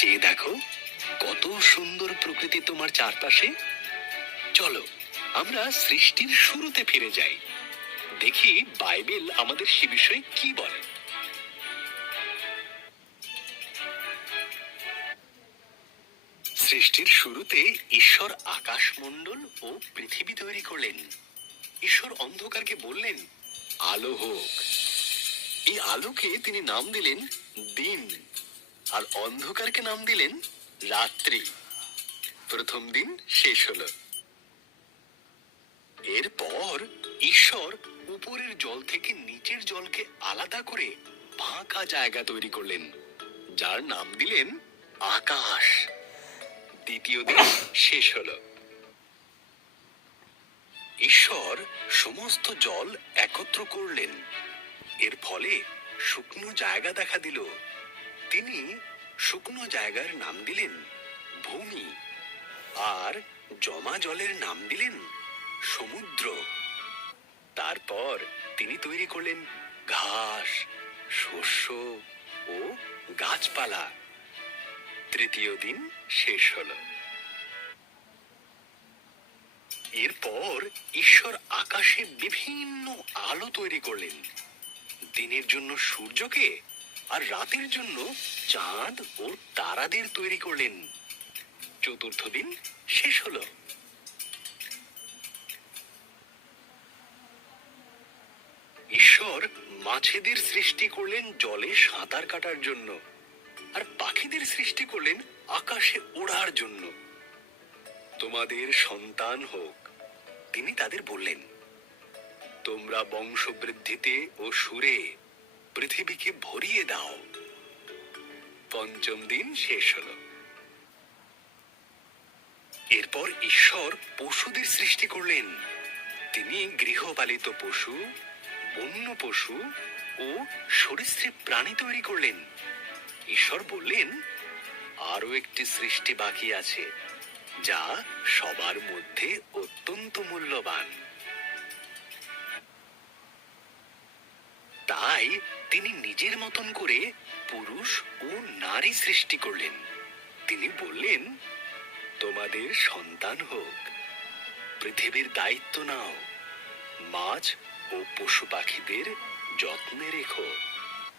চেয়ে দেখো কত সুন্দর প্রকৃতি তোমার চারপাশে। চলো আমরা সৃষ্টির শুরুতে ফিরে যাই, দেখি বাইবেল আমাদের সে বিষয়ে কি বলে। সৃষ্টির শুরুতে ঈশ্বর আকাশমণ্ডল ও পৃথিবী তৈরি করলেন। ঈশ্বর অন্ধকারকে বললেন, আলো হোক। এই আলোকে তিনি নাম দিলেন দিন, আর অন্ধকারকে নাম দিলেন রাত্রি। প্রথম দিন শেষ হলো। এরপর ঈশ্বর উপরের জল থেকে নিচের জলকে আলাদা করে ফাঁকা জায়গা তৈরি করলেন, যার নাম দিলেন আকাশ। দ্বিতীয় দিন শেষ হলো। ঈশ্বর সমস্ত জল একত্র করলেন, এর ফলে শুকনো জায়গা দেখা দিল। তিনি শুকনো জায়গার নাম দিলেন ভূমি, আর জমা জলের নাম দিলেন সমুদ্র। তারপর তিনি তৈরি করলেন ঘাস, শস্য ও গাছপালা। তৃতীয় দিন শেষ হলো। এরপর ঈশ্বর আকাশে বিভিন্ন আলো তৈরি করলেন, দিনের জন্য সূর্যকে আর রাতের জন্য চাঁদ ও তারাদের তৈরি করলেন। চতুর্থ দিন শেষ হলো। ঈশ্বর মাছেদের সৃষ্টি করলেন জলে সাঁতার কাটার জন্য, আর পাখিদের সৃষ্টি করলেন আকাশে ওড়ার জন্য। তোমাদের সন্তান হোক, তিনি তাদের বললেন, তোমরা বংশবৃদ্ধিতে ও সুরে পৃথিবীকে ভরিয়ে দাও। পঞ্চম দিন শেষ হলো। এরপর ঈশ্বর পশুদের সৃষ্টি করলেন। তিনি গৃহপালিত পশু, বন্য পশু ও সরীসৃপ প্রাণী তৈরি করলেন। ঈশ্বর বললেন, আরো একটি সৃষ্টি বাকি আছে, যা সবার মধ্যে অত্যন্ত মূল্যবান। তাই তিনি নিজের মতন করে পুরুষ ও নারী সৃষ্টি করলেন। তিনি বললেন, তোমাদের সন্তান হোক, পৃথিবীর দায়িত্ব নাও, মাছ ও পশু পাখিদের যত্নে রেখো।